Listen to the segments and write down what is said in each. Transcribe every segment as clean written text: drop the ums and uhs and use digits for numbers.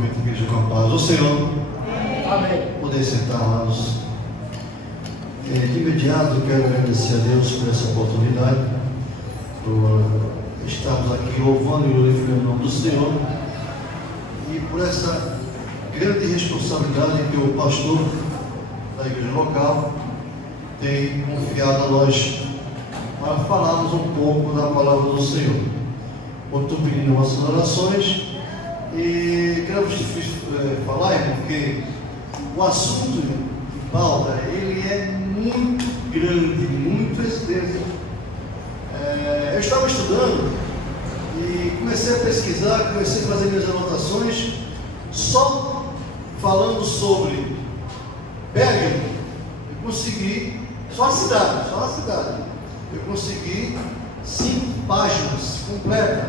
novamente a igreja com a paz do Senhor. Amém. Poder sentar, amados. De imediato eu quero agradecer a Deus por essa oportunidade, por estarmos aqui louvando e glorificando o nome do Senhor, e por essa grande responsabilidade que o pastor da igreja local tem confiado a nós para falarmos um pouco da palavra do Senhor. Eu estou pedindo nossas orações e queremos falar, porque o assunto de pauta, ele é muito grande, muito extenso. Eu estava estudando e comecei a pesquisar, comecei a fazer minhas anotações, só falando sobre Pérgamo. Eu consegui, só a cidade, eu consegui 5 páginas completas,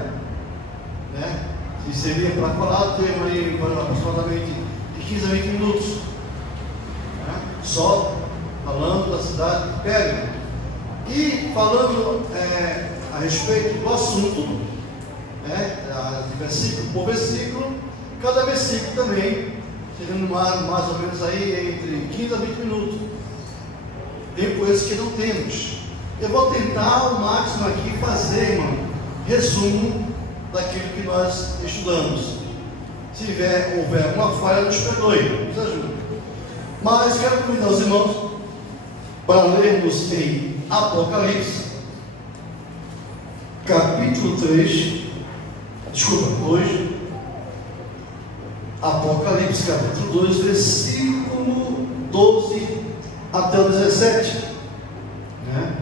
né? Se seria para falar, tem aí aproximadamente de 15 a 20 minutos, né? Só falando da cidade de Pérgamo e falando a respeito do assunto, né? De versículo por versículo, cada versículo também sendo mais ou menos aí entre 15 a 20 minutos. Tempo esse que não temos. Eu vou tentar ao máximo aqui fazer, irmão, resumo daquilo que nós estudamos. Se houver alguma falha, nos perdoe, nos ajude. Mas quero convidar os irmãos para lermos em Apocalipse, capítulo 2, Apocalipse, capítulo 2, versículo 12 até o 17. Né?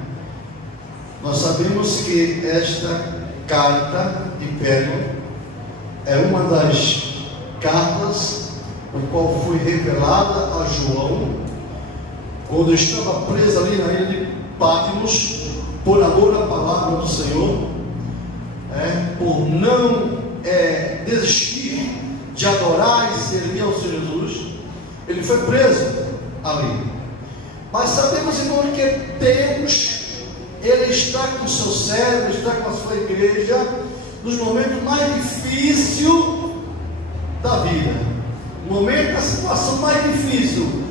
Nós sabemos que esta carta de Pérgamo é uma das cartas o qual foi revelada a João quando estava preso ali na ilha de Patmos, por amor à palavra do Senhor, por não desistir de adorar e servir ao Senhor Jesus. Ele foi preso ali. Mas sabemos, irmão, que Deus, Ele está com o seu servo, está com a sua igreja nos momentos mais difíceis da vida, no momento da situação mais difícil,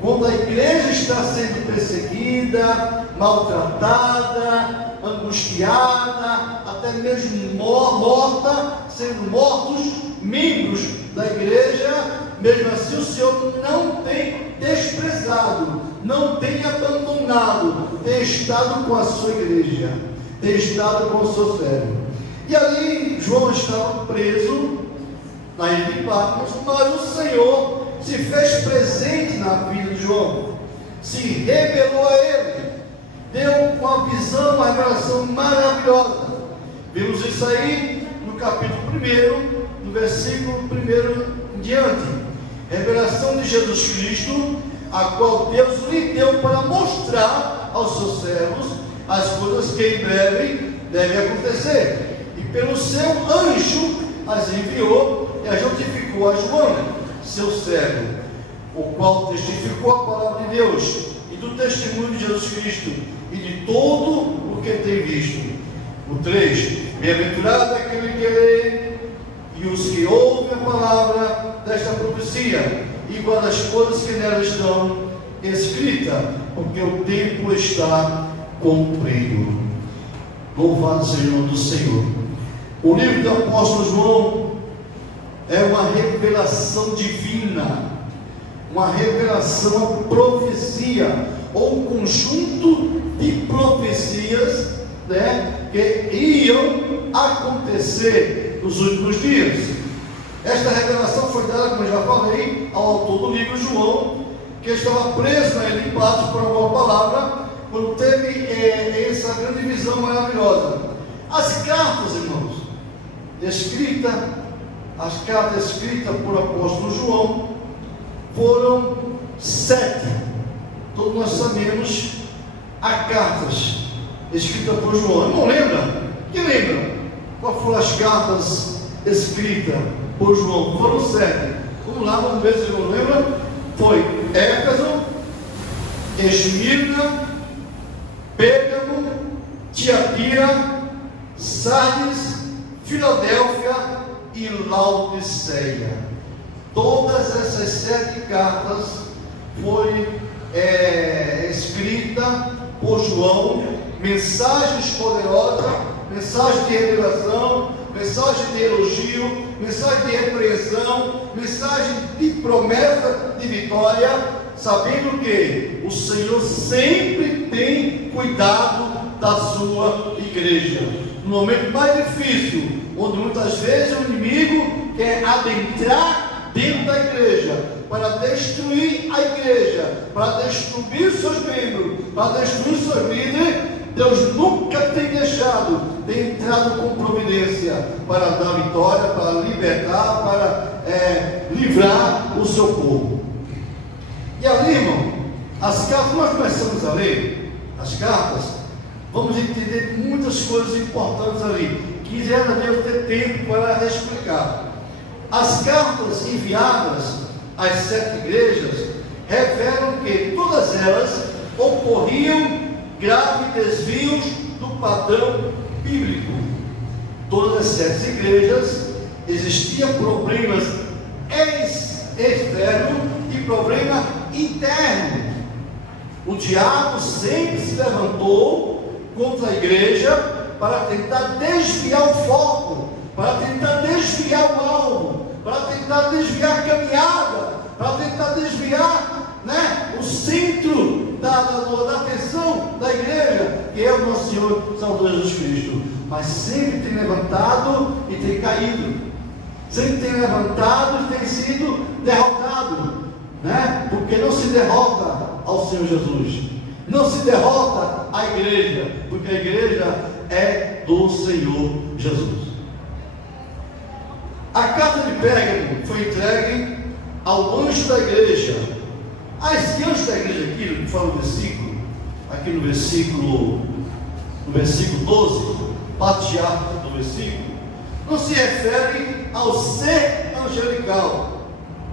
quando a igreja está sendo perseguida, maltratada, angustiada, até mesmo morta, sendo mortos membros da igreja. Mesmo assim, o Senhor não tem desprezado, não tem abandonado, tem estado com a sua igreja, tem estado com o seu servo. E ali João estava preso na ilha de Patmos, mas o Senhor se fez presente na vida de João, se revelou a ele, deu uma visão, uma revelação maravilhosa. Vimos isso aí no capítulo 1, no versículo 1 em diante. Revelação de Jesus Cristo, a qual Deus lhe deu para mostrar aos seus servos as coisas que em breve devem acontecer, e pelo seu anjo as enviou e as notificou a João, seu servo, o qual testificou a palavra de Deus e do testemunho de Jesus Cristo e de todo o que tem visto. O 3: bem-aventurado é aquele que lê e os que ouvem a palavra desta profecia e guardam as coisas que nela estão escritas, porque o tempo está cumprido. Louvado seja o nome do Senhor. O livro do apóstolo João é uma revelação divina, uma revelação, uma profecia, ou um conjunto de profecias, né, que iam acontecer nos últimos dias. Esta revelação foi dada, como eu já falei, ao autor do livro, João, que estava preso na ilha de Patmos por uma palavra, quando teve essa grande visão maravilhosa. As cartas, irmãos, as cartas escritas por apóstolo João foram 7. Todos nós sabemos as cartas escritas por João. Não lembra? Quem lembra? Qual foram as cartas escritas por João? Foram 7. Vamos lá, vamos ver se eu lembro. Foi Éfeso, Esmirna, Pérgamo, Tiatira, Sardes, Filadélfia e Laodiceia. Todas essas 7 cartas foram escritas por João, mensagens poderosas, mensagem de revelação, mensagem de elogio, mensagem de repreensão, mensagem de promessa de vitória, sabendo que o Senhor sempre tem cuidado da sua igreja. No momento mais difícil, onde muitas vezes o inimigo quer adentrar dentro da igreja, para destruir a igreja, para destruir seus membros, para destruir seus líderes, Deus nunca tem deixado, tem entrado com providência para dar vitória, para libertar, para livrar o seu povo. E ali, irmão, as cartas, nós começamos a ler as cartas, vamos entender muitas coisas importantes ali. Quisera Deus ter tempo para explicar. As cartas enviadas às 7 igrejas revelam que todas elas ocorriam graves desvios do padrão bíblico. Todas as 7 igrejas existiam problemas externos e problema interno. O diabo sempre se levantou contra a igreja para tentar desviar o foco, para tentar desviar o alvo, para tentar desviar a caminhada, para tentar desviar, o centro da atenção da igreja, que é o nosso Senhor Salvador Jesus Cristo. Mas sempre tem levantado e tem caído, sempre tem levantado e tem sido derrotado, porque não se derrota ao Senhor Jesus, não se derrota a igreja, porque a igreja é do Senhor Jesus. A carta de Pérgamo foi entregue ao anjo da igreja. Esse anjo da igreja aqui, que fala no versículo, aqui no versículo 12, parte alta do versículo, não se refere ao ser angelical,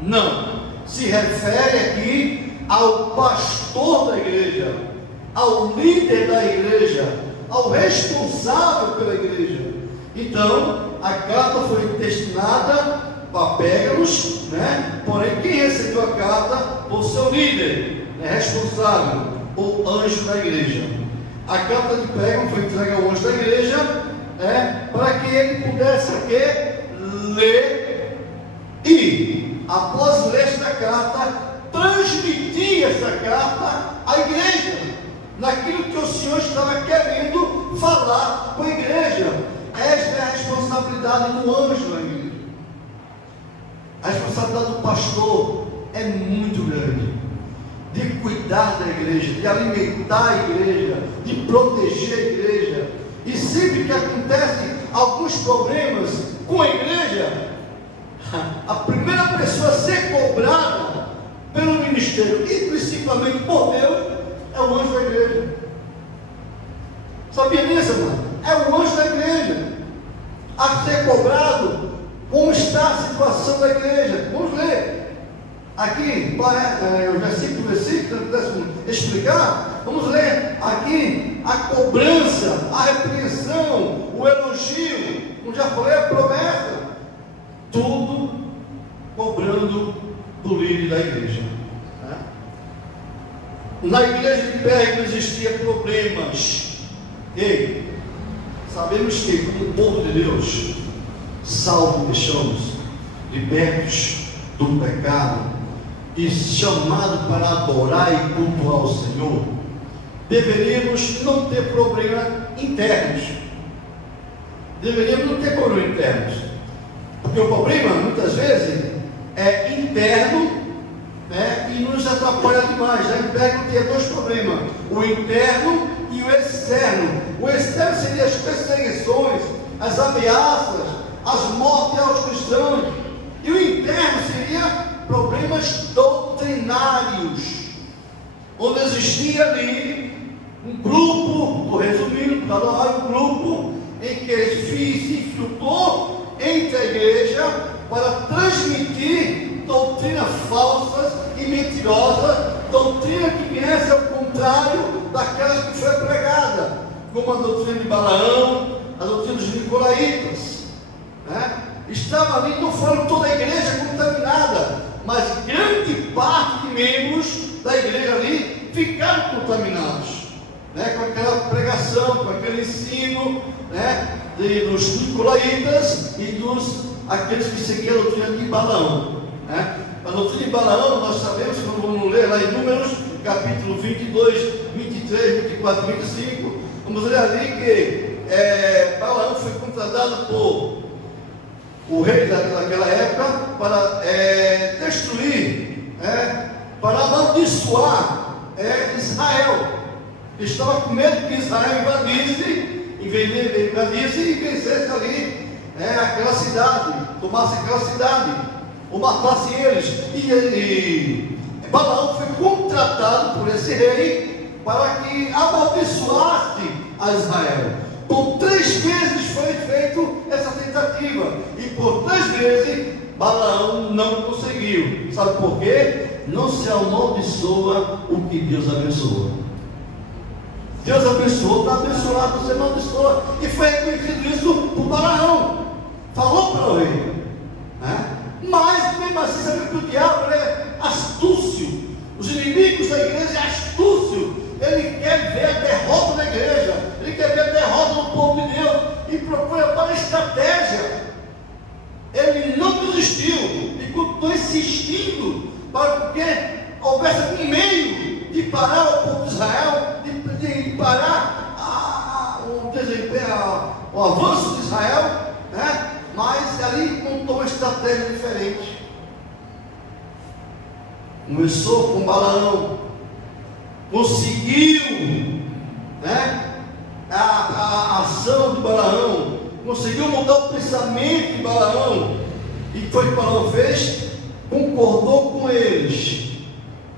não, se refere aqui ao pastor da igreja, ao líder da igreja, ao responsável pela igreja. Então, a carta foi destinada para Pérgamos, porém quem recebeu a carta foi o seu líder, responsável, o anjo da igreja. A carta de Pérgamo foi entregue ao anjo da igreja, para que ele pudesse ler e, após ler esta carta, transmitir essa carta à igreja, naquilo que o Senhor estava querendo falar com a igreja. Esta é a responsabilidade do anjo na igreja. A responsabilidade do pastor é muito grande, de cuidar da igreja, de alimentar a igreja, de proteger a igreja. E sempre que acontecem alguns problemas com a igreja, a primeira pessoa a ser cobrada pelo ministério e principalmente por Deus é o anjo da igreja. Sabia disso, irmão? É o anjo da igreja a ser cobrado como está a situação da igreja. Vamos ler aqui o versículo, se pudéssemos explicar. Vamos ler aqui a cobrança, a repreensão, o elogio, como já falei, a promessa, tudo cobrando do líder da igreja. Na igreja de Pérgamo existiam problemas. E sabemos que, como povo de Deus, salvo que somos, libertos do pecado e chamados para adorar e cultuar o Senhor, deveríamos não ter problemas internos. Deveríamos não ter problemas internos, porque o problema muitas vezes é interno, e nos atrapalha demais. Já em Pérgamo tinha 2 problemas: o interno e o externo. O externo seria as perseguições, as ameaças, as mortes aos cristãos, e o interno seria problemas doutrinários, onde existia ali um grupo, estou resumindo, um grupo em que se infiltrou entre a igreja para transmitir doutrinas falsas e mentirosas, doutrina que viesse ao contrário daquelas que foi pregada, como a doutrina de Balaão, a doutrina dos Nicolaitas. Estava ali, não foram toda a igreja contaminada, mas grande parte de membros da igreja ali ficaram contaminados, né, com aquela pregação, com aquele ensino, né, dos nicolaítas e aqueles que seguiam a doutrina de Balaão, né? A doutrina de Balaão, nós sabemos, quando vamos ler lá em Números, capítulo 22, 23, 24 e 25, vamos ler ali que Balaão foi contratado por o rei daquela época para destruir, para amaldiçoar Israel. Ele estava com medo que Israel invadisse e vencesse ali aquela cidade, tomasse aquela cidade, ou matasse eles. E Balaão foi contratado por esse rei para que amaldiçoasse a Israel. Por 3 vezes foi feita essa tentativa, e por 3 vezes Balaão não conseguiu. Sabe por quê? Não se amaldiçoa o que Deus abençoa. Deus abençoou, está abençoado, você não abençoa. E foi reconhecido isso por Balaão. Falou para o rei, né? Mas mesmo assim, sabe que o diabo é astúcio. Os inimigos da igreja é astúcio. Ele quer ver a derrota da igreja, ele quer ver a derrota do povo de Deus, e procura para estratégia. Ele não desistiu e continuou insistindo para que houvesse um meio de parar o povo de Israel, de parar o avanço de Israel, né? Mas ali montou uma estratégia diferente. Começou com Balaão, conseguiu, né, a ação de Balaão, conseguiu mudar o pensamento de Balaão, e foi o que Balaão fez, concordou com eles,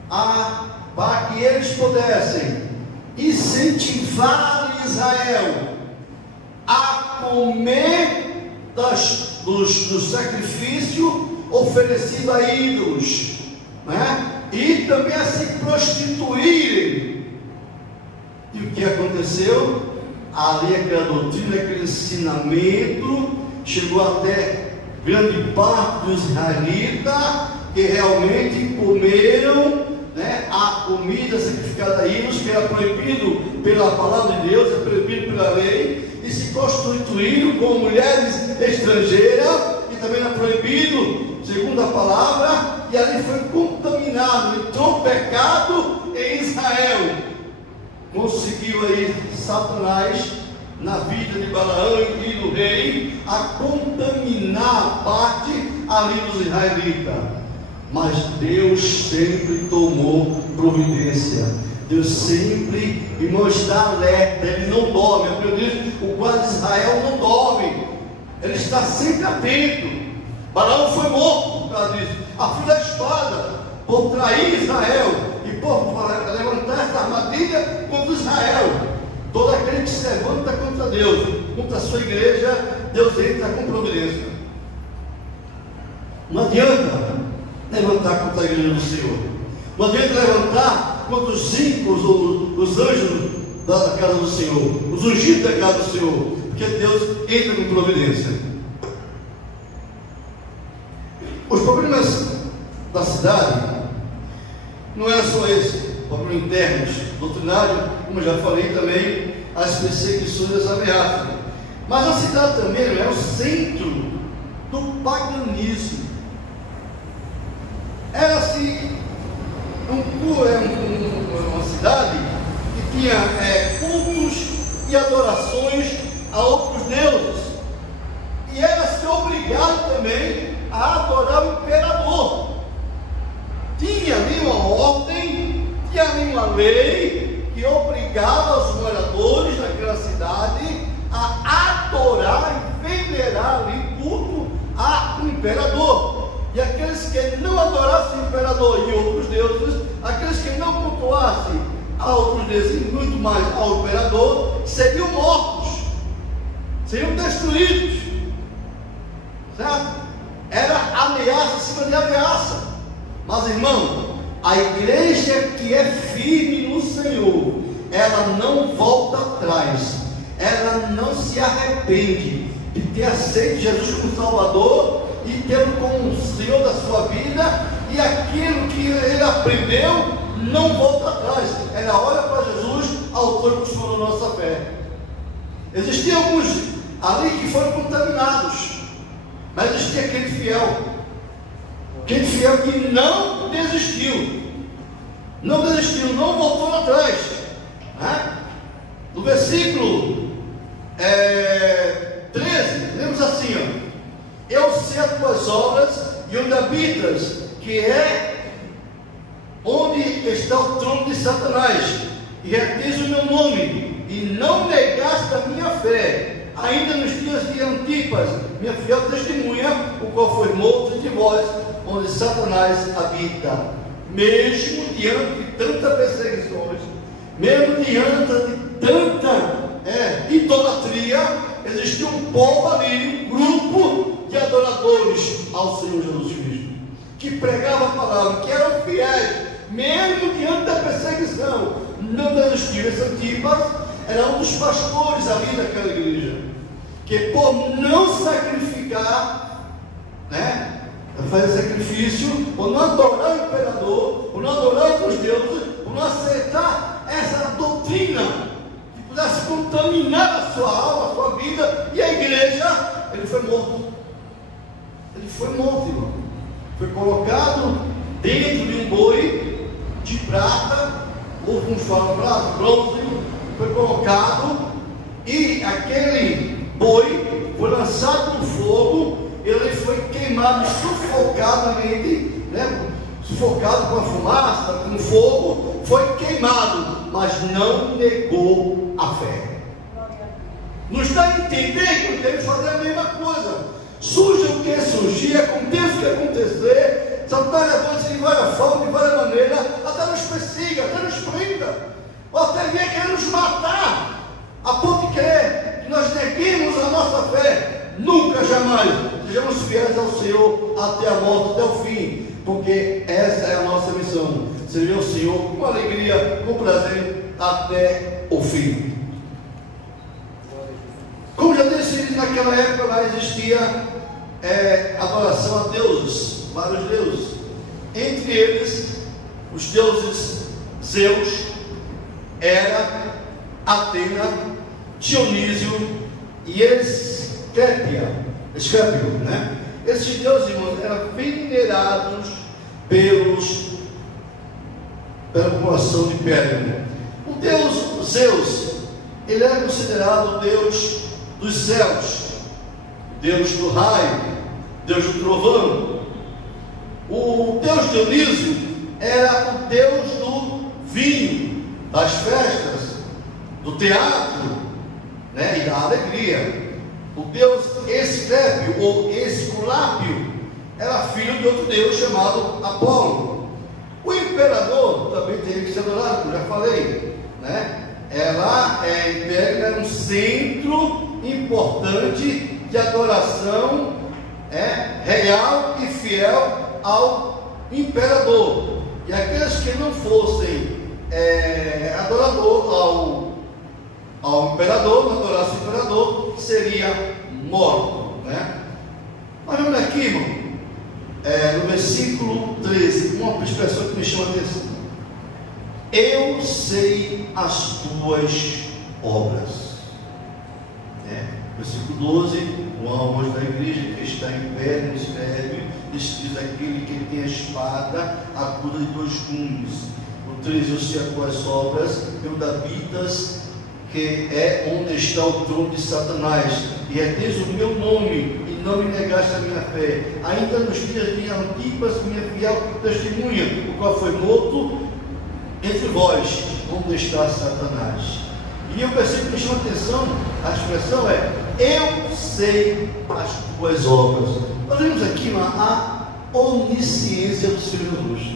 para que eles pudessem incentivar Israel a comer do sacrifício oferecido a ídolos, né? E também a se prostituírem. E o que aconteceu? Ali aquela doutrina, aquele ensinamento chegou até grande parte dos israelitas, que realmente comeram, né, a comida sacrificada a ídolos, que era proibido pela palavra de Deus, é proibido pela lei, e se prostituíram com mulheres estrangeiras, e também era proibido, segundo a palavra, e ali foi contaminado, entrou pecado em Israel. Conseguiu aí Satanás, na vida de Balaão e do rei, a contaminar a parte ali dos israelitas. Mas Deus sempre tomou providência. Deus sempre, irmão, está alerta, Ele não dorme. Eu disse, o guarda de Israel não dorme, ele está sempre atento. Balaão foi morto por causa disso, a fio da espada, por trair Israel e por levantar essa armadilha contra Israel. Todo aquele que se levanta contra Deus, contra a sua igreja, Deus entra com providência. Não adianta levantar contra a igreja do Senhor, não adianta levantar contra os anjos da casa do Senhor, os ungidos da casa do Senhor, porque Deus entra com providência. Os problemas da cidade não era só esse, problemas internos, doutrinário, como já falei também, as perseguições e as ameaças. Mas a cidade também é o centro do paganismo. Era assim, uma cidade que tinha cultos e adorações a outros deuses, e era-se obrigado também a adorar o imperador. Tinha ali uma ordem, tinha ali uma lei que obrigava os moradores daquela cidade a adorar e venerar ali culto ao imperador. E aqueles que não adorassem o imperador e outros deuses, aqueles que não cultuassem a outros deuses e muito mais ao imperador, seriam mortos, seriam destruídos, certo? Era ameaça acima de ameaça. Mas, irmão, a igreja que é firme no Senhor, ela não volta atrás, ela não se arrepende de ter aceito Jesus como Salvador e tê-lo como Senhor da sua vida, e aquilo que ele aprendeu não volta atrás. Ela olha para Jesus, autor e consumador da nossa fé. Existiam alguns ali que foram contaminados, mas existia aquele fiel que não desistiu, não voltou atrás, né? No versículo 13, lemos assim, ó: eu sei as tuas obras e onde habitas, que é onde está o trono de Satanás, e retes o meu nome, e não negaste a minha fé, ainda nos dias de Antipas, minha fiel testemunha, o qual foi morto de vós, onde Satanás habita. Mesmo diante de tantas perseguições, mesmo diante de tanta idolatria, existia um povo ali, um grupo de adoradores ao Senhor Jesus Cristo, que pregava a palavra, que eram fiéis, mesmo diante da perseguição, não desistiu. Esse Antipas era um dos pastores ali daquela igreja, que por não sacrificar, fazer sacrifício, por não adorar o imperador, por não adorar outros deuses, por não aceitar essa doutrina que pudesse contaminar a sua alma, a sua vida e a igreja, ele foi morto. Ele foi morto, irmão. Foi colocado dentro de um boi de prata, ou com fala bronze, foi colocado, e aquele boi foi lançado no fogo. Ele foi queimado sufocadamente, sufocado com a fumaça, com o fogo, foi queimado, mas não negou a fé. Não está a entender que temos que fazer a mesma coisa. Surge o que surgir, aconteça o que acontecer, Satanás levanta-se de várias formas, de várias maneiras, até nos persiga, até nos prenda, ou até venha querer nos matar, a ponto de querer que nós neguemos a nossa fé. Nunca, jamais, sejamos fiéis ao Senhor até a morte, até o fim, porque essa é a nossa missão, servir ao Senhor com alegria, com prazer, até o fim. Como já disse, naquela época lá existia adoração a deuses, vários deuses, entre eles os deuses Zeus, Hera, Atena, Dionísio e Escépio, né? Esses deuses, irmãos, eram venerados pela população de Pérgamo. O deus Zeus, ele era considerado o deus dos céus, deus do raio, deus do trovão. O deus Dionísio era o deus do vinho, das festas, do teatro, e da alegria. O deus Escépio ou Esculápio era filho de outro deus chamado Apolo. O imperador também teve que ser adorado, como já falei, Ela era um centro importante de adoração real e fiel ao imperador. E aqueles que não fossem adorador ao imperador, não adorasse o imperador, seria morto, Mas vamos aqui, irmão, no versículo 13, uma expressão que me chama a atenção: eu sei as tuas obras. Versículo 12, o anjo da igreja que está em pé, no escreve, diz aquele que tem a espada, acuda de 2 gumes. O 13, eu sei as tuas obras, onde habitas, que é onde está o trono de Satanás, e retes o meu nome, e não me negaste a minha fé, ainda nos dias de Antipas, minha fiel testemunha, o qual foi morto entre vós, onde está Satanás. E o versículo que chama atenção, a expressão é: eu sei as tuas obras. Nós vemos aqui a onisciência do Senhor Jesus.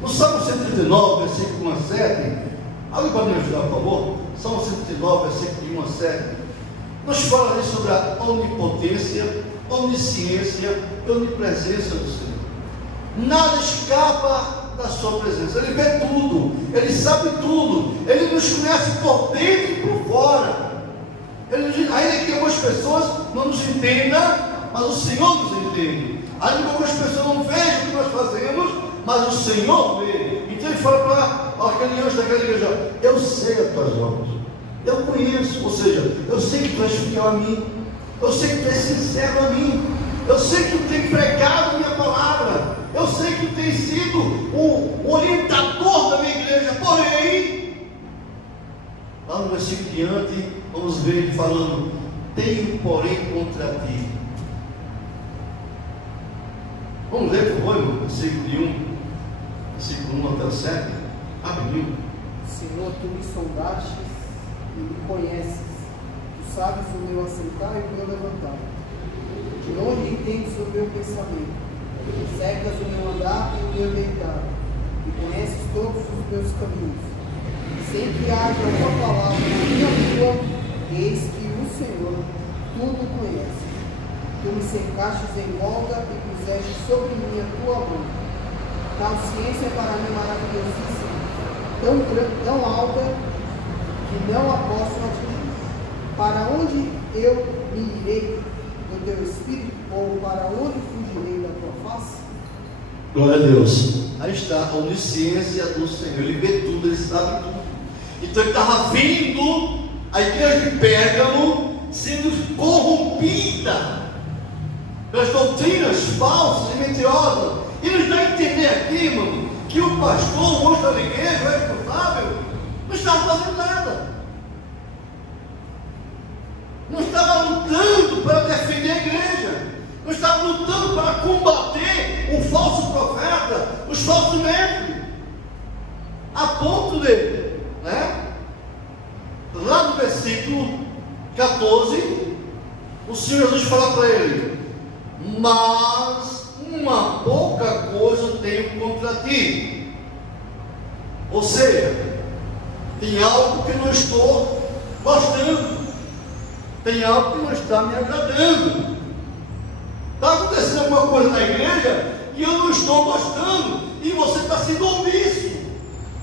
No Salmo 139, versículo 1 a 7, alguém pode me ajudar, por favor? Salmo 139, versículo 1 a 7, nos fala ali sobre a onipotência, onisciência e onipresença do Senhor. Nada escapa da sua presença. Ele vê tudo, ele sabe tudo, ele nos conhece por dentro e por fora. Ainda que algumas pessoas não nos entendam, mas o Senhor nos entende. Ainda que algumas pessoas não vejam o que nós mas o Senhor vê. Então ele fala para aquele anjo daquela igreja: eu sei as tuas obras, eu conheço, ou seja, eu sei que tu és fiel a mim, eu sei que tu és sincero a mim, eu sei que tu tens pregado a minha palavra, eu sei que tu tens sido o orientador da minha igreja. Porém, lá no versículo diante, vamos ver ele falando: tenho porém contra ti. Vamos ler, por favor, irmão, versículo de 1 até o 7, rapidinho. Senhor, tu me sondastes e me conheces, tu sabes o meu assentar e o meu levantar, de onde entendes o meu pensamento, cercas o meu andar e o meu deitar, e conheces todos os meus caminhos. Sem que haja uma palavra na minha língua, eis que o Senhor tudo conhece. Tu me cercastes em volta e puseste sobre mim a tua mão. Tal ciência é para mim maravilhosíssima, tão alta que não a posso atingir. Para onde eu me irei do teu espírito, ou para onde fugirei da tua face? Glória a Deus. Aí está a onisciência do Senhor. Ele vê tudo, ele sabe tudo. Então ele estava vendo a igreja de Pérgamo sendo corrompida pelas doutrinas falsas e mentirosas. E nos dá a entender aqui, irmão, que o pastor, o anjo da igreja, o responsável, não estava fazendo nada, não estava lutando para defender a igreja, não estava lutando para combater o falso profeta, os falsos mestres, a ponto de, lá no versículo 14, o Senhor Jesus fala para ele: mas uma pouca coisa tenho contra ti. Ou seja, tem algo que não estou gostando, tem algo que não está me agradando. Está acontecendo alguma coisa na igreja e eu não estou gostando, e você está sendo omisso,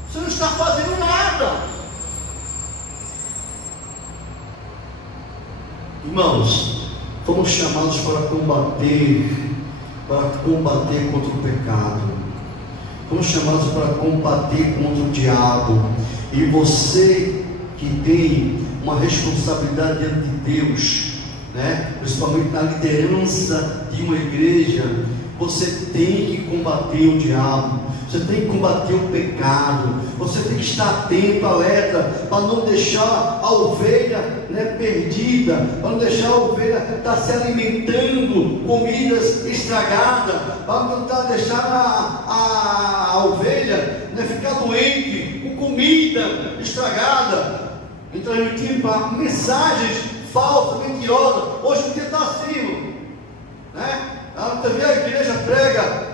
você não está fazendo nada. Irmãos, fomos chamados para combater contra o pecado, fomos chamados para combater contra o diabo. E você que tem uma responsabilidade diante de Deus, principalmente na liderança de uma igreja, você tem que combater o diabo, você tem que combater o pecado, você tem que estar atento, alerta, para não deixar a ovelha perdida, para não deixar a ovelha estar se alimentando comida estragada, para não deixar a ovelha ficar doente com comida estragada, e transmitindo para mensagens falsas, mentirosas. Hoje em dia está assim, também a igreja prega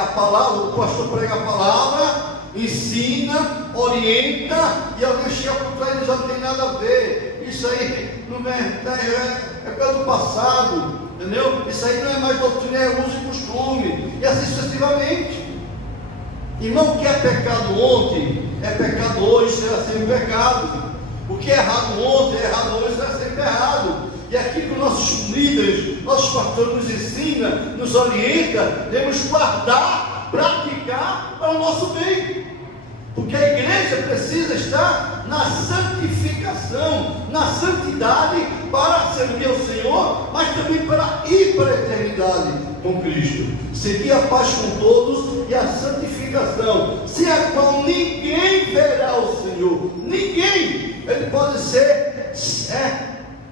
a palavra, o pastor prega a palavra, ensina, orienta, e alguém chega por trás e já não tem nada a ver. Isso aí não é coisa do passado, entendeu? Isso aí não é mais doutrina, é uso e costume, e assim sucessivamente. Irmão, o que é pecado ontem é pecado hoje, será sempre pecado. O que é errado ontem é errado hoje, será sempre errado. E aquilo que nossos líderes, nossos pastores nos ensinam, nos orienta, devemos guardar, praticar para o nosso bem. Porque a igreja precisa estar na santificação, na santidade, para servir ao Senhor, mas também para ir para a eternidade com Cristo. Seguir a paz com todos e a santificação, sem a qual ninguém verá o Senhor. Ninguém. Ele pode ser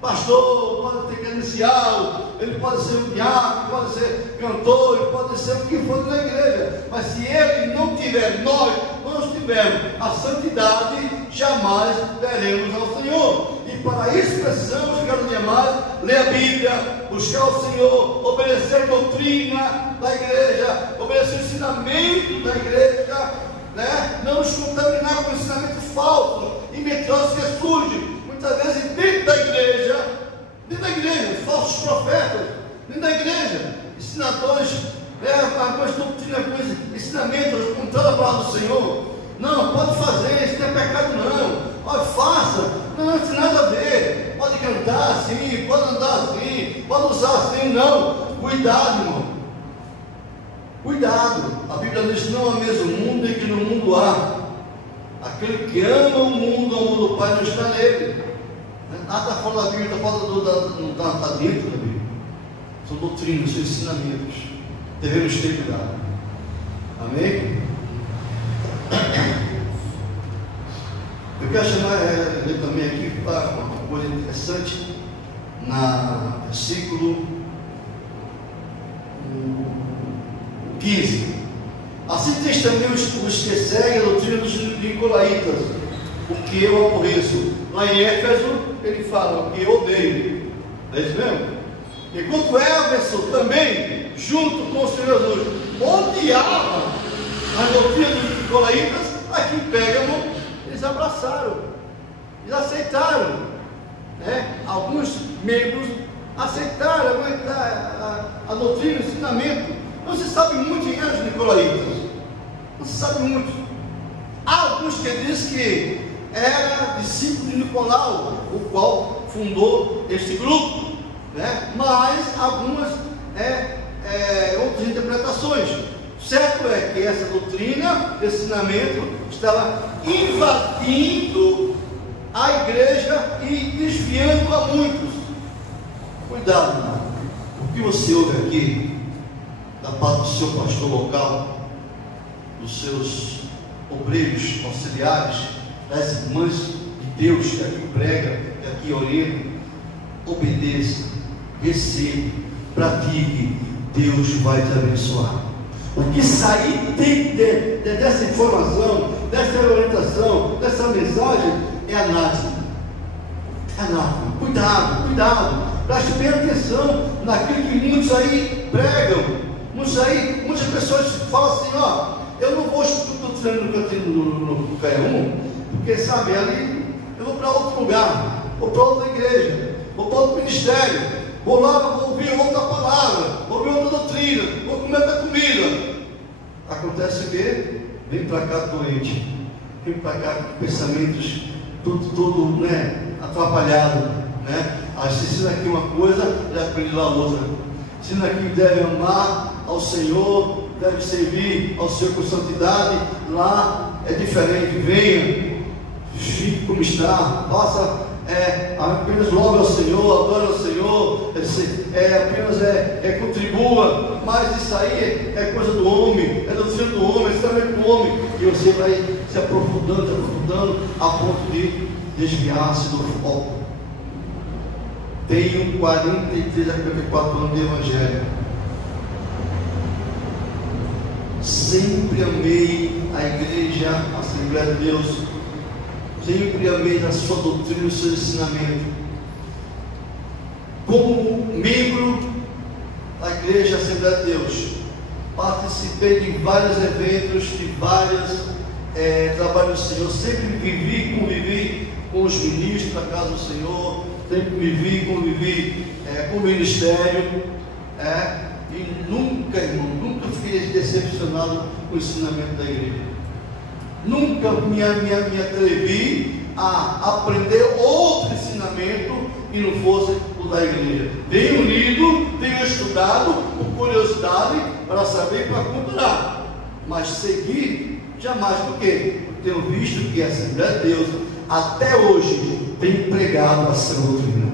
pastor, pode ter credencial, ele pode ser um diácono, pode ser cantor, ele pode ser o que for na igreja, mas se ele não tiver, nós não tivermos a santidade, jamais veremos ao Senhor. E para isso precisamos, cada dia mais, ler a Bíblia, buscar o Senhor, obedecer a doutrina da igreja, obedecer o ensinamento da igreja, não nos contaminar com o ensinamento falso e mentiroso que surge muitas vezes dentro da igreja, falsos profetas, dentro da igreja, ensinadores, com doutrina, com ensinamentos contrários à palavra do Senhor. Não, pode fazer, isso não é pecado não, pode, faça, não tem nada a ver, pode cantar assim, pode andar assim, pode usar assim, não, cuidado, irmão. Cuidado, a Bíblia diz: não há mesmo mundo em que no mundo há. Aquele que ama o mundo do Pai não está nele. Nada está fora da Bíblia, está dentro da Bíblia. São doutrinas, são ensinamentos. Devemos ter cuidado. Amém? Eu quero chamar ele também aqui para uma coisa interessante, na versículo 15. Assim diz também os que seguem a doutrina dos nicolaítas, o que eu aborreço. Lá em Éfeso, ele fala: o que eu odeio. É isso mesmo? Enquanto Éfeso também, junto com o Senhor Jesus, odiava a doutrina dos nicolaítas, aqui em Pérgamo, eles abraçaram, eles aceitaram. Alguns membros aceitaram a doutrina, o ensinamento. Não se sabe muito quem eram os nicolaítas, não se sabe muito. Há alguns que dizem que era discípulo de Nicolau, o qual fundou este grupo, mas algumas outras interpretações. Certo é que essa doutrina, esse ensinamento, estava invadindo a igreja e desviando a muitos. Cuidado, irmão. O que você ouve aqui da parte do seu pastor local, dos seus obreiros auxiliares, das irmãs de Deus que aqui prega, que aqui orienta, obedeça, receba, pratique, Deus vai te abençoar. O que sair dessa informação, dessa orientação, dessa mensagem, é anátema. É anátema. Cuidado, preste bem atenção naquilo que muitos aí pregam. Muitas pessoas falam assim: eu não vou estudar doutrina no cantinho no CAE1, porque sabe, ali eu vou para outro lugar, vou para outra igreja, vou para outro ministério, vou lá, vou ouvir outra palavra, vou ouvir outra doutrina, vou comer outra comida. Acontece o quê? Vem para cá doente, vem para cá com pensamentos tudo atrapalhado, ensina aqui uma coisa e aprende lá outra. Ensina aqui que deve amar ao Senhor, deve servir ao Senhor com santidade. Lá é diferente. Venha, fique como está, faça apenas louve ao Senhor, adore ao Senhor, apenas contribua. Mas isso aí é coisa do homem, é doutrina do homem, é ensinamento do homem, e você vai se aprofundando a ponto de desviar-se do foco. Tenho 43 a 44 anos de evangelho. Sempre amei a igreja, a Assembleia de Deus. Sempre amei a sua doutrina, o seu ensinamento. Como membro da igreja Assembleia de Deus, participei de vários eventos, de vários trabalhos do Senhor. Sempre convivi com os ministros da casa do Senhor. Sempre convivi com o ministério, e nunca fiquei decepcionado com o ensinamento da igreja. Nunca me atrevi a aprender outro ensinamento que não fosse o da igreja. Tenho lido, tenho estudado por curiosidade, para saber, para comparar, mas seguir jamais. Por quê? Porque tenho visto que a Assembleia de Deus até hoje tem pregado a sua doutrina,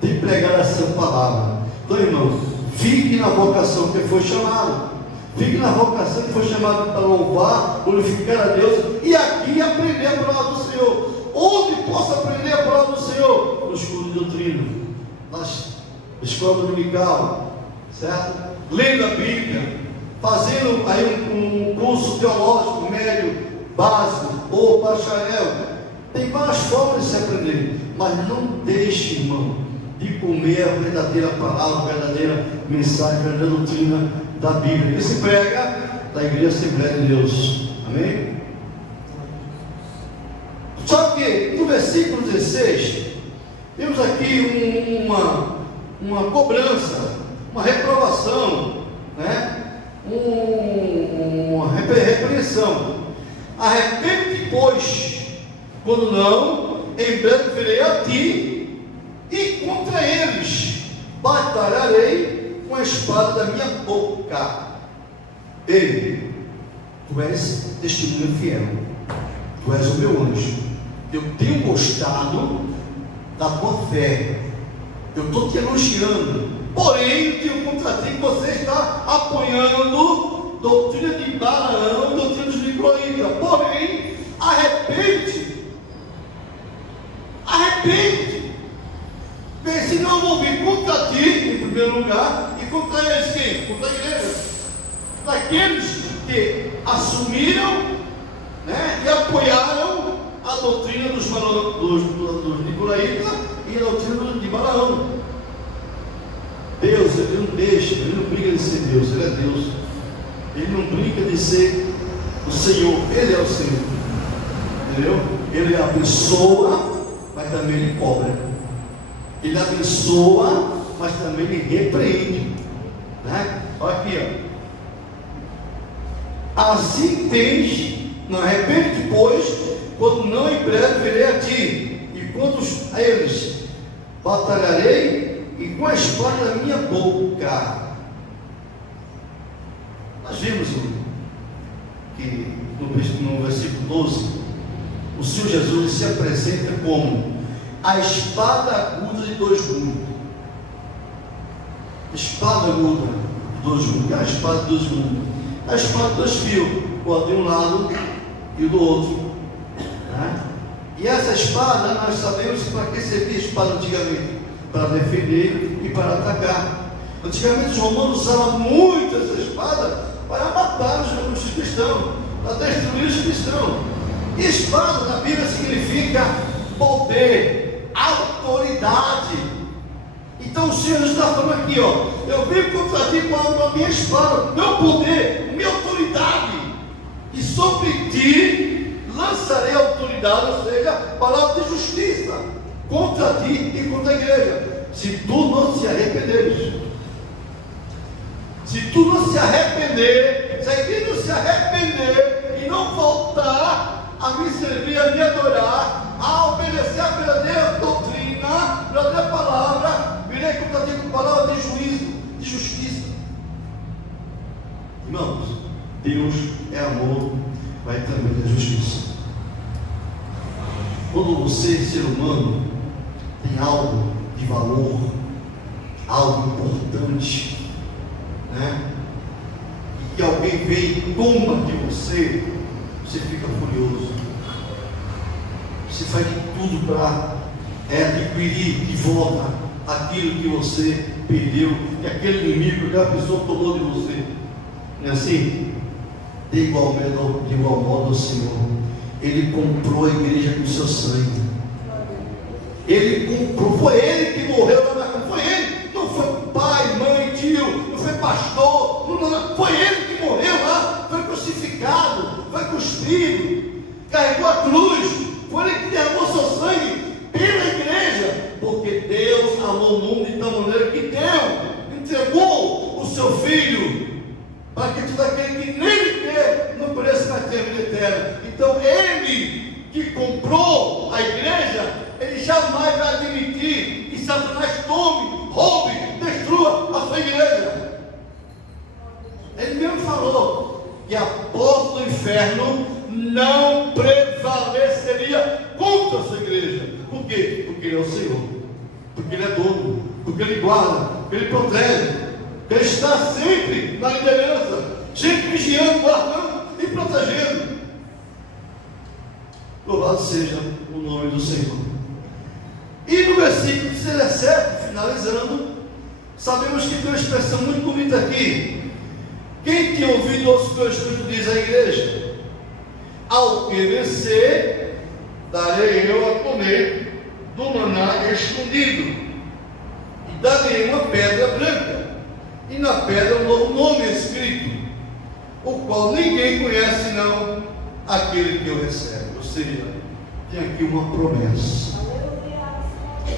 tem pregado a sua palavra. Então, irmãos, fique na vocação que foi chamado, fique na vocação que foi chamado para louvar, glorificar a Deus e aqui aprender a palavra do Senhor. Onde possa aprender a palavra do Senhor? No estudo de doutrina, na escola dominical, certo? Lendo a Bíblia, fazendo aí um curso teológico médio, básico ou bacharel. Tem várias formas de se aprender, mas não deixe, irmão, de comer a verdadeira palavra, a verdadeira mensagem, a verdadeira doutrina da Bíblia, que se prega da Igreja Assembleia de Deus. Amém? Só que no versículo 16, temos aqui uma cobrança, uma reprovação, uma repreensão. Arrepende-te, pois, quando não, em breve virei a ti, e contra eles batalharei com a espada da minha boca. Ei, tu és testemunha fiel, tu és o meu anjo, eu tenho gostado da tua fé, eu estou te elogiando, porém eu tenho contra ti que você está apoiando doutrina de Balaão, doutrina dos nicolaítas. Porém, arrepende, porque senão eu vou vir contra ti em primeiro lugar, e contra eles quem? Contra a igreja, daqueles que assumiram, né, e apoiaram a doutrina dos nicolaítas e a doutrina de Balaão. Deus, ele não deixa, ele não brinca de ser Deus, ele é Deus, ele não brinca de ser o Senhor, ele é o Senhor, entendeu? Ele abençoa, mas também ele cobra, ele abençoa, mas também ele repreende, né? Olha aqui, ó. Assim tens, não arrepende, pois, quando não em breve virei a ti, e quando a eles batalharei, e com a espada da minha boca. Nós vimos que no versículo 12, o Senhor Jesus se apresenta como a espada aguda de dois gumes. Espada aguda de dois gumes. A espada de dois gumes. A espada de dois fios, o de um lado e o do outro, né? E essa espada, nós sabemos para que servia a espada antigamente: para defender e para atacar. Antigamente os romanos usavam muito essa espada para matar os cristãos, para destruir os cristãos. E espada na Bíblia significa poder, autoridade. Então o Senhor está falando aqui, ó: eu vim contra ti com a minha espada, meu poder, minha autoridade, e sobre ti lançarei a autoridade, ou seja, palavra de justiça contra ti e contra a igreja, se tu não se arrependeres. Se tu não se arrepender, se a igreja não se arrepender e não voltar a me servir, a me adorar, a obedecer a verdadeira doutrina, a verdadeira palavra, virei contra ti com palavra de juízo, de justiça. Irmãos, Deus é amor, vai também é justiça. Quando você, ser humano, tem algo de valor, algo importante, né, e que alguém vem e toma de você, você fica furioso, você faz de tudo para adquirir de volta aquilo que você perdeu, que aquele inimigo, aquela pessoa tomou de você. Não é assim? De igual modo o Senhor, Ele comprou a igreja com seu sangue. Ele comprou, foi Ele que morreu lá na cruz, foi Ele, não foi pai, mãe, tio, não foi pastor, não, foi Ele que morreu lá, foi crucificado, foi cuspido, carregou a cruz, foi Ele que derramou seu sangue pela igreja, porque Deus amou o mundo de tal maneira que deu, entregou o seu Filho, para que todo aquele que nele crê não pereça, mas tenha vida eterna. Então Ele que comprou a igreja, Ele jamais vai admitir que Satanás tome, roube, destrua a sua igreja. Ele mesmo falou que a porta do inferno não prevaleceria contra a sua igreja. Por quê? Porque Ele é o Senhor, porque Ele é dono, porque Ele guarda, porque Ele protege, porque Ele está sempre na liderança, sempre vigiando, guardando e protegendo. Louvado seja o nome do Senhor. E no versículo 17, finalizando, sabemos que tem uma expressão muito bonita aqui: quem tem ouvido ouça o que o Espírito diz à igreja. Ao que vencer, darei eu a comer do maná escondido, e darei uma pedra branca, e na pedra um novo nome escrito, o qual ninguém conhece senão aquele que o recebe. Ou seja, tem aqui uma promessa.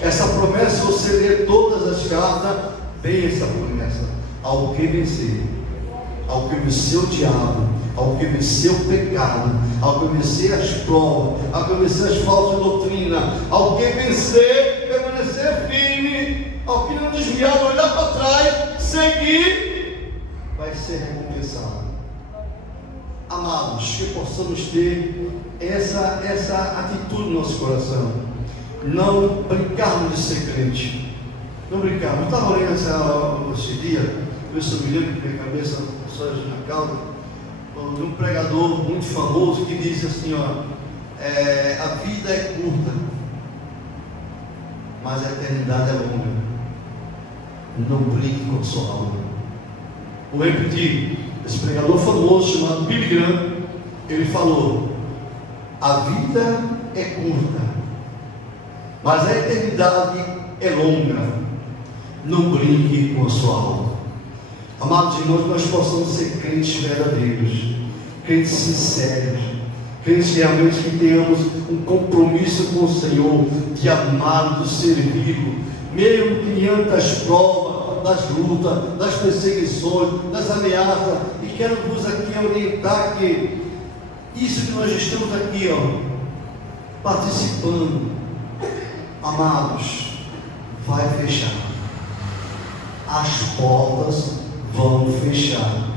Essa promessa, se você ler todas as cartas, tem essa promessa: ao que vencer, ao que vencer o diabo, ao que vencer o pecado, ao que vencer as provas, ao que vencer as falsas doutrinas, ao que vencer, permanecer firme, ao que não desviar, olhar para trás, seguir, vai ser recompensado. amados, que possamos ter essa atitude no nosso coração. Não brincarmos de ser crente. Não brincarmos. Eu estava olhando esse dia, eu sou me lembro que minha cabeça, só na cauda, de um pregador muito famoso que disse assim, a vida é curta, mas a eternidade é longa. Não brinque com a sua alma. Vou repetir. Esse pregador famoso chamado Billy Graham, ele falou: a vida é curta, mas a eternidade é longa. Não brinque com a sua alma. Amados irmãos, nós possamos ser crentes verdadeiros, crentes sinceros, crentes realmente que tenhamos um compromisso com o Senhor, de amá-lo, de servi-lo, mesmo diante das provas, das lutas, das perseguições, das ameaças. E quero vos aqui orientar que isso que nós estamos aqui, participando, amados, vai fechar. As portas vão fechar.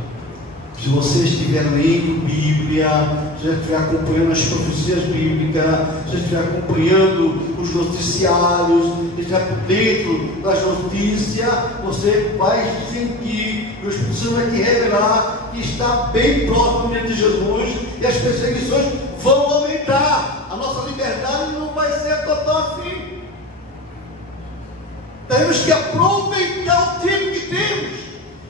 Se você estiver lendo Bíblia, se você estiver acompanhando as profecias bíblicas, se você estiver acompanhando os noticiários, se estiver por dentro das notícias, você vai sentir, o Espírito Santo vai te revelar que está bem próximo de Jesus e as perseguições vão aumentar. A nossa liberdade não vai ser total assim. Temos que aproveitar o tempo que temos,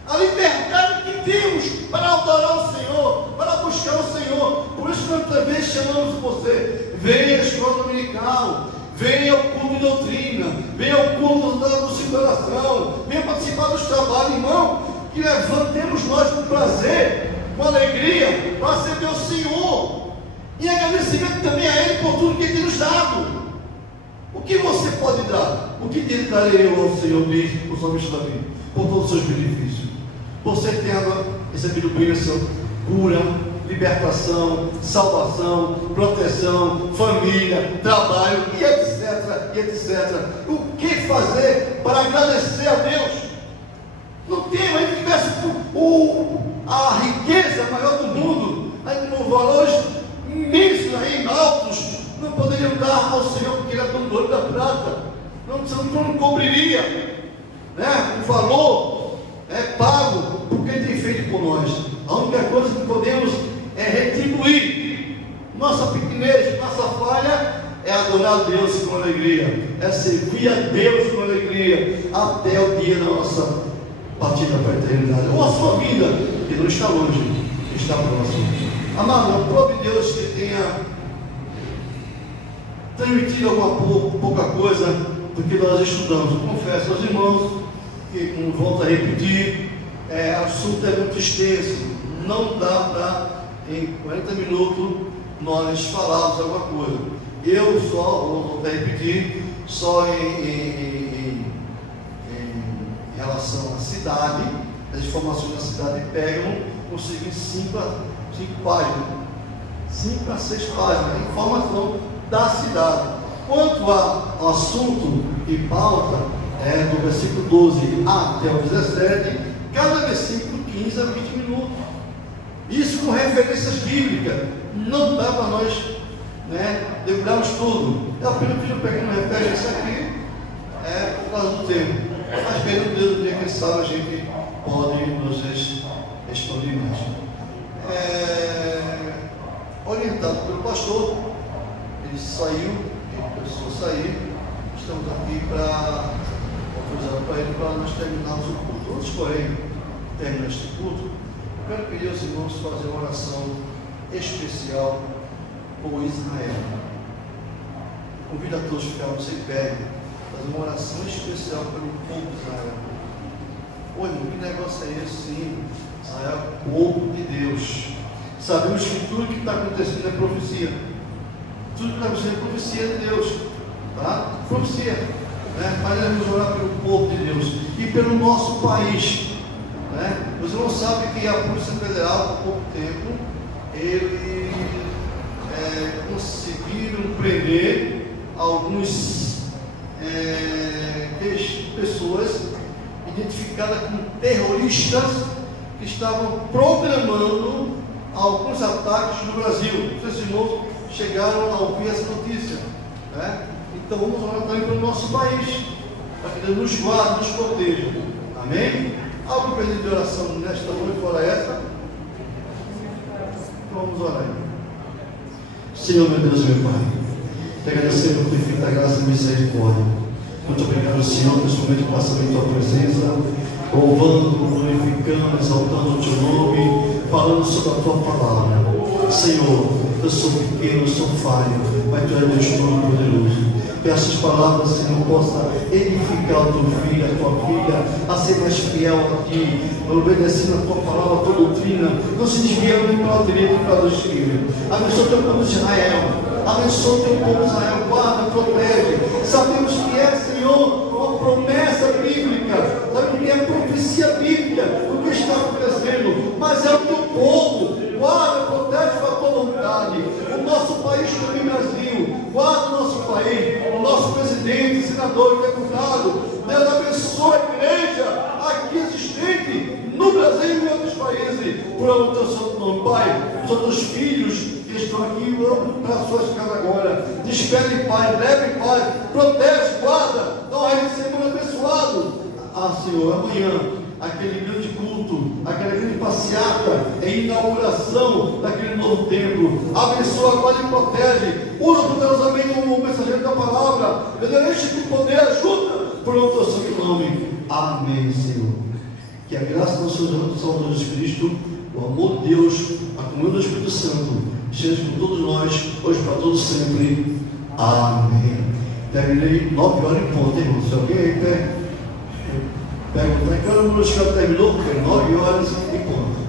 a liberdade que temos para adorar o Senhor, para buscar o Senhor. Por isso nós também chamamos você: venha à escola dominical, venha ao culto de doutrina, venha ao culto do seu coração, venha participar dos trabalhos, irmão, que levantemos nós com prazer, com alegria, para servir ao Senhor, e agradecimento também a Ele por tudo que Ele tem nos dado. O que você pode dar? O que darei eu ao Senhor, diz o salmista Davi, por todos os seus benefícios? Você tendo recebido bênção, cura, libertação, salvação, proteção, família, trabalho, e etc, e etc. O que fazer para agradecer a Deus? Não tem, a gente tivesse a riqueza maior do mundo, aí com valores imensos, aí, altos, não poderiam dar ao Senhor, porque Ele é dono do ouro e da prata. Não cobriria, né, o valor pago por quem tem feito por nós. A única coisa que podemos é retribuir nossa pequenez, nossa falha, é adorar a Deus com alegria, é servir a Deus com alegria, até o dia da nossa partida para a eternidade, ou a sua vida, que não está longe, está próximo. Amado, prove Deus que tenha transmitido alguma pouca coisa do que nós estudamos. Eu confesso aos irmãos que, como volto a repetir, o assunto é muito extenso, não dá para em 40 minutos nós falarmos alguma coisa. Eu só, vou repetir, só em relação à cidade, as informações da cidade pegam, consegui 5 páginas, 5 a 6 páginas, a informação da cidade. Quanto ao assunto e pauta, do versículo 12 até o 17, cada versículo 15 a 20 minutos. Isso com referências bíblicas. Não dá para nós devorarmos tudo. Eu apenas fiz uma pequena referência aqui, por causa do tempo. Mas pelo Deus do dia, quem sabe a gente pode nos expandir mais. Orientado pelo pastor, ele saiu, ele precisou sair. Estamos aqui para autorizar para ele, para nós terminarmos o culto. Antes, porém, terminar este culto, eu quero pedir aos irmãos fazer uma oração especial por Israel. Convido a todos a ficarmos em pé, fazer uma oração especial pelo povo de Israel. Oi, irmão, que negócio é esse? Sim, Israel é o povo de Deus. Sabemos que tudo que está acontecendo é profecia. Tudo que está acontecendo é profecia de Deus. Tá? Profecia. Mas vamos orar pelo povo de Deus e pelo nosso país. Os irmãos sabem que a Polícia Federal, há pouco tempo, eles conseguiram prender algumas pessoas identificadas como terroristas que estavam programando alguns ataques no Brasil. Os irmãos chegaram a ouvir essa notícia, né? Então vamos orar também pelo nosso país, para que Deus nos guarde, nos proteja. Amém? Algo pedido de oração nesta noite, fora essa? Então vamos orar. Senhor, meu Deus, meu Pai, te agradecemos por infinita graça e misericórdia. Muito obrigado, Senhor, nesse momento que passamos em tua presença, louvando, glorificando, exaltando o teu nome, falando sobre a tua palavra. Senhor, eu sou pequeno, eu sou falho, mas tu és Deus todo-poderoso. Que essas palavras, Senhor, possa edificar o teu filho, a tua filha, a ser mais fiel a ti, obedecendo a tua palavra, a tua doutrina, não se desviando nem para a direita nem para a esquerda. Abençoa o teu povo de Israel, abençoa o teu povo de Israel, guarda, protege. Sabemos que é, Senhor, uma promessa bíblica, sabemos que é profecia bíblica, o que está acontecendo, mas é o teu povo. Guarda, protege com a tua vontade. O nosso país também, Brasil. Guarda o nosso país, o nosso presidente, senador, deputado. Deus abençoe a igreja aqui existente no Brasil e em outros países. Por amor do teu santo nome, Pai. São os filhos que estão aqui, vão para as suas casas agora. Despede, Pai, leve, Pai. Protege, guarda. Dá um reino de semana abençoado. Senhor, amanhã, aquele grande culto, aquela grande passeata em inauguração daquele novo templo. Abençoa, guarda e protege. Usa poderosamente o mensageiro da palavra. Deus, enche de poder, ajuda por o teu santo nome. Amém, Senhor. Que a graça do nosso Salvador Jesus Cristo, o amor de Deus, a comunhão do Espírito Santo, esteja com todos nós, hoje para todos sempre. Amém. Terminei 9 horas em ponto, irmão. Se alguém aí perguntar que hora o terminou, porque 9 horas e ponto.